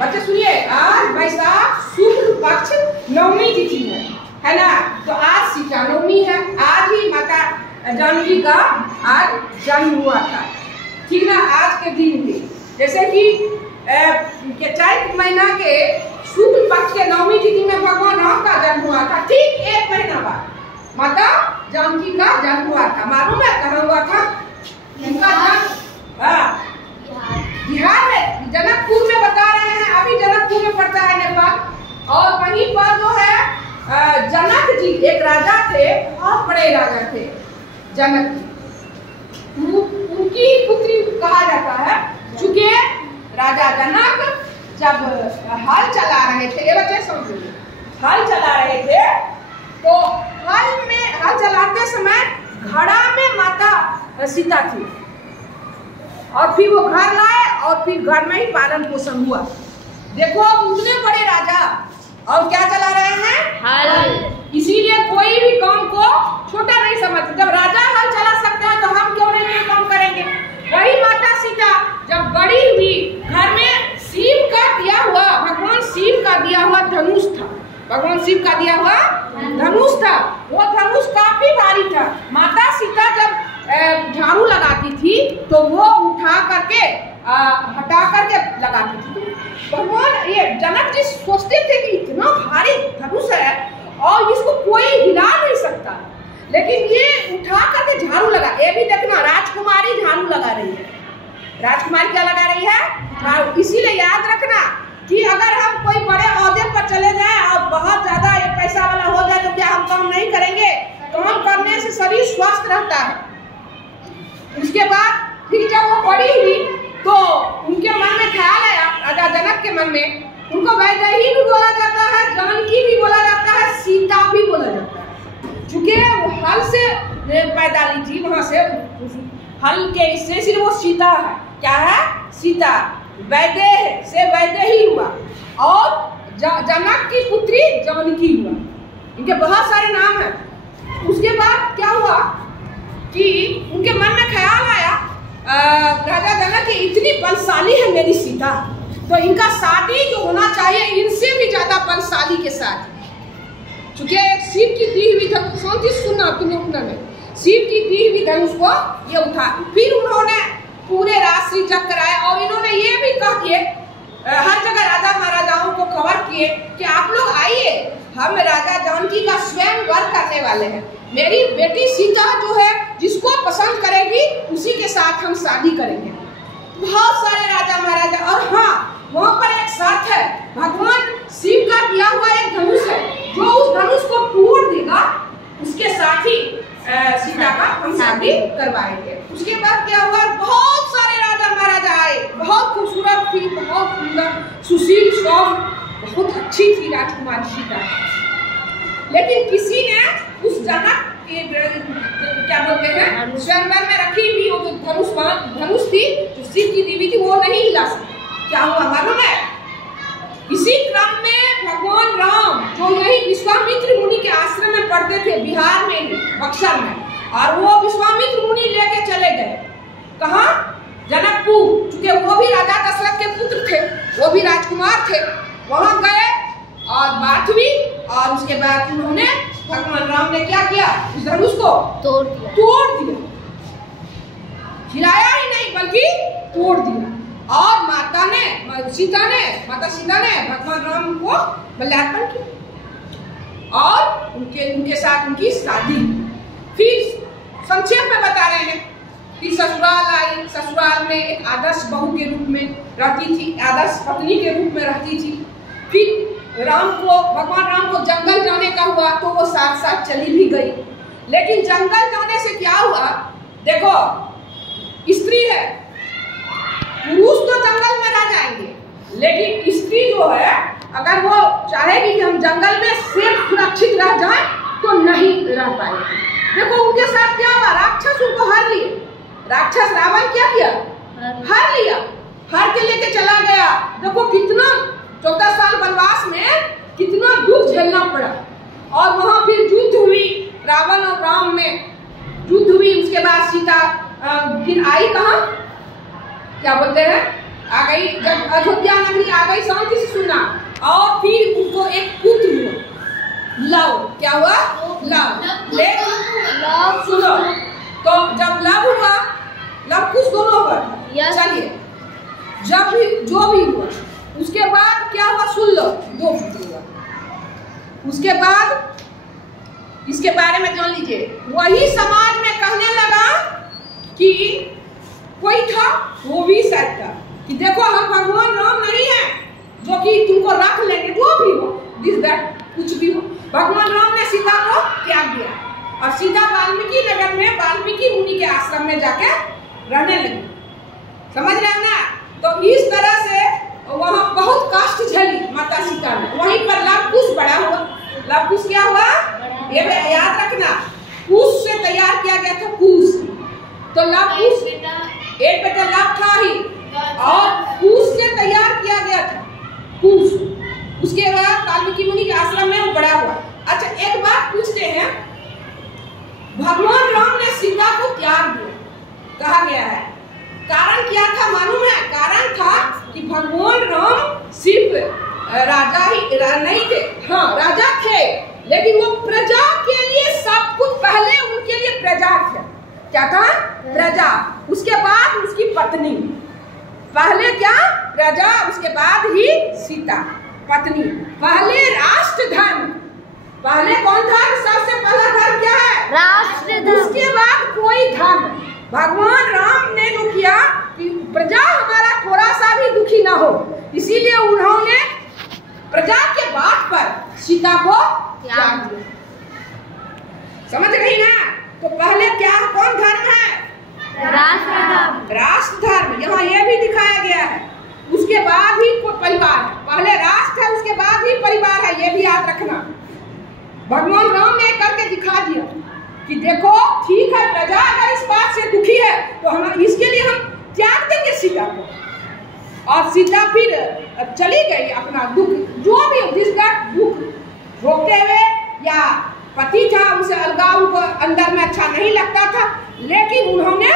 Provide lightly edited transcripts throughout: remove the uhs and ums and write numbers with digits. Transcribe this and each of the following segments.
बच्चे सुनिए, आज वैशाख शुक्ल पक्ष नवमी तिथि है ना। तो आज सीता नवमी है, आज ही माता जानकी का आज जन्म हुआ था, ठीक ना। आज के दिन भी जैसे कि चैत महीना के शुक्ल पक्ष के नवमी तिथि में भगवान राम का जन्म हुआ था, ठीक 1 महीना बाद माता जानकी का जन्म हुआ था। मालूम है कहाँ हुआ था उनका जन्म? बिहार में, जनकपुर में बता रहे हैं। अभी जनकपुर में पड़ता है नेपाल। और वहीं पर जो है जनक जी एक राजा थे, बहुत बड़े राजा थे जनक जी, उनकी ही पुत्री कहा जाता है। चूंकि राजा जनक जब हल चला रहे थे, ये बच्चे समझिए, हल चला रहे थे तो हल चलाते समय घड़ा में माता सीता थी, और फिर वो घर लाए और फिर घर में ही पालन पोषण हुआ। देखो उतने बड़े राजा और क्या चला रहे हैं? हल। इसीलिए कोई भी काम को छोटा नहीं समझते। जब राजा हल चला सकते हैं तो हम क्यों नहीं ये काम करेंगे? वही माता सीता जब बड़ी हुई, घर में शिव का दिया हुआ, भगवान शिव का दिया हुआ धनुष था, भगवान शिव का दिया हुआ धनुष था। वो धनुष काफी भारी था। माता सीता जब झाड़ू लगाती थी तो वो उठा करके हटा करके लगाती थी। भगवान ये जनक जी सोचते थे कि इतना भारी धनुष है और इसको कोई हिला नहीं सकता, लेकिन ये उठा करके झाड़ू लगा। ये भी देखना, राजकुमारी झाड़ू लगा रही है। राजकुमारी क्या लगा रही है? झाड़ू। इसीलिए याद रखना कि अगर हम कोई बड़े ओहदे पर चले जाएं और बहुत ज्यादा पैसा वाला हो जाए तो क्या हम काम नहीं करेंगे? काम करने से शरीर स्वस्थ रहता है। उसके बाद फिर जब वो बड़ी हुई तो उनके मन में ख्याल आया, राजा जनक के मन में, उनको वैदेही भी बोला जाता है, जानकी भी बोला जाता है, सीता भी बोला जाता है। चूंकि वो हल से पैदा ली थी, वहां से हल के इससे वो सीता है। क्या है? सीता। वैदेह से वैदेही हुआ और जनक की पुत्री जानकी हुआ। इनके बहुत सारे नाम हैं। उसके बाद क्या हुआ कि उनके मन में ख्याल आया, राजा जनक की इतनी बलशाली है मेरी सीता, तो इनका शादी जो होना चाहिए इनसे भी ज्यादा बलशाली के साथ। चूंकि शिव की दी हुई धनुष, सुनना तुमने में, शिव की दी हुई धनुष को ये उठा, फिर उन्होंने पूरे राष्ट्रीय जग कराया और इन्होंने ये भी कह दिए, हर जगह राजा महाराजाओं को खबर किए कि आप लोग आइए, हम राजा जानकी का स्वयं वर करने वाले हैं। मेरी बेटी सीता जो है जिसको पसंद करेगी उसी के साथ हम शादी करेंगे। बहुत सारे राजा महाराजा, और हाँ वहाँ पर एक शर्त है, भगवान शिव का दिया हुआ एक धनुष है, जो उस धनुष को तोड़ देगा उसके साथ ही सीता का हम शादी करवाएंगे। उसके बाद क्या हुआ, बहुत सारे राजा महाराजा आए, बहुत खूबसूरत थी, बहुत सुंदर, सुशील, सौम्य, बहुत अच्छी थी राजकुमारी सीता। लेकिन किसी ने उस जनक के क्या बोलते हैं स्वयंवर में रखी हुई वो जो धनुष थी, जो शिव की देवी थी, वो नहीं हिला सकी। क्या हुआ मालूम है? इसी क्रम में भगवान राम जो यही विश्वामित्र मुनि के आश्रम में पढ़ते थे, बिहार में ही, बक्सर में, और वो विश्वामित्र मुनि लेके चले गए कहाँ? जनकपुर। चूंकि वो भी राजा दशरथ के पुत्र थे, वो भी राजकुमार थे। वहां गए और बात हुई, और उसके बाद उन्होंने, भगवान राम ने क्या किया, उस धनुष को तोड़ दिया। हिलाया ही नहीं बल्कि तोड़ दिया। और माता सीता ने भगवान राम को बलिदान किया और उनके साथ उनकी शादी। फिर संक्षेप में बता रहे हैं कि ससुराल आई, ससुराल में एक आदर्श बहू के रूप में रहती थी, आदर्श पत्नी के रूप में रहती थी। फिर भगवान राम को जंगल जाने का हुआ तो वो साथ साथ चली भी गई। लेकिन जंगल जाने से क्या हुआ, देखो स्त्री है, पुरुष तो जंगल में रह जाएंगे, लेकिन स्त्री जो है अगर वो चाहेगी कि हम जंगल में सिर्फ सुरक्षित रह जाएं तो नहीं रह पाएगी। देखो उनके साथ क्या हुआ, राक्षस उनको हर लिए। राक्षस रावण क्या किया, हर लिया, हर के लेके चला गया। देखो कितना 14 साल वनवास में कितना दुख झेलना पड़ा। और वहां फिर युद्ध हुई, रावण और राम में युद्ध हुई। उसके बाद सीता फिर आई कहाँ, क्या बोलते हैं, आ गई, जब अयोध्या नगरी आ गई शांति से सुना, और फिर उनको एक पुत्र हुआ लव। क्या हुआ? लव। लव सुनो, तो जब लव हुआ, लव कुछ दोनों हुआ। चलिए, जब भी जो भी हुआ उसके बाद क्या हुआ सुन लो, 2 पुत्र हुआ। उसके बाद इसके बारे में जान लीजिए। वही समाज में कहने लगा कि कोई था, वो भी शायद था, कि देखो हम भगवान राम नहीं है जो कि तुमको रख लेंगे, जो भी हो, दिस दैट कुछ भी हो। भगवान राम ने सीता को त्याग दिया और सीता वाल्मीकि नगर में वाल्मीकि मुनि के आश्रम में जाके रहने लगी। समझ रहे हैं ना? तो इस तरह से वहाँ बहुत कष्ट झेली माता सीता ने। वहीं पर लव कुश बड़ा हुआ। लव कुश क्या हुआ? ये याद रखना, कुश से तैयार किया गया था कुश। तो लव कुश एक बेटा लव था ही, और कुश से तैयार किया गया था कुश। उसके बाद वाल्मीकि मुनि के आश्रम में वो बड़ा हुआ। अच्छा, एक बात पूछते हैं, भगवान राम ने सीता को त्याग दिया, कहा गया है, कारण क्या था मालूम है? कारण था कि भगवान राम सिर्फ राजा ही नहीं थे, हाँ राजा थे, लेकिन वो प्रजा के लिए सब कुछ, पहले उनके लिए प्रजा थे। क्या था? प्रजा। उसके बाद उसकी पत्नी। पहले क्या? प्रजा, उसके बाद ही सीता पत्नी। पहले राष्ट्र धर्म। पहले कौन था? सबसे पहला धर्म क्या है? राष्ट्र धर्म। उसके बाद कोई धर्म। भगवान राम ने जो किया कि प्रजा हमारा थोड़ा सा भी दुखी ना हो, इसीलिए उन्होंने प्रजा के बात पर सीता को त्याग दिया। समझ गई ना? तो पहले क्या, कौन धर्म है? राष्ट्र धर्म। राष्ट्र धर्म यहाँ ये भी दिखाया गया है। उसके बाद ही कोई परिवार है। पहले राष्ट्र है, उसके बाद ही परिवार है, ये भी याद रखना। भगवान राम ने करके दिखा दिया कि देखो ठीक है, प्रजा अगर इस बात से दुखी है तो हम इसके लिए हम त्याग देंगे सीता को। और सीता फिर चली गई अपना दुख, जो भी जिसका दुख रोकते हुए, या पति था उसे अलगाव उनको अंदर में अच्छा नहीं लगता था, लेकिन उन्होंने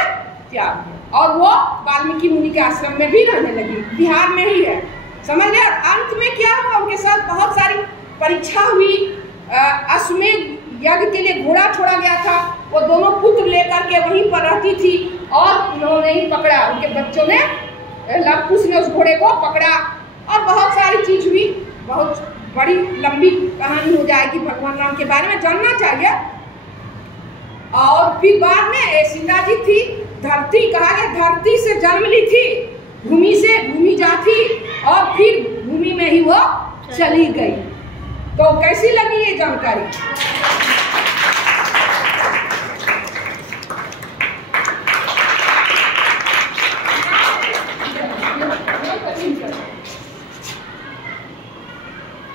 त्याग दिया और वो वाल्मीकि मुनि के आश्रम में भी रहने लगी। बिहार में ही है, समझ रहे? अंत में क्या हुआ? उनके साथ बहुत सारी परीक्षा हुई। अश्वमेध यज्ञ के लिए घोड़ा छोड़ा गया था, वो दोनों पुत्र लेकर के वहीं पर रहती थी, और उन्होंने ही पकड़ा, उनके बच्चों ने, लव कुश ने उस घोड़े को पकड़ा, और बहुत सारी चीज हुई। बहुत बड़ी लंबी कहानी हो जाएगी, भगवान राम के बारे में जानना चाहिए। और फिर बाद में सीता जी थी, धरती कहा गया, धरती से जन्म ली थी, भूमि से भूमि जाती, और फिर भूमि में ही वो चली गई। तो कैसी लगी ये जानकारी?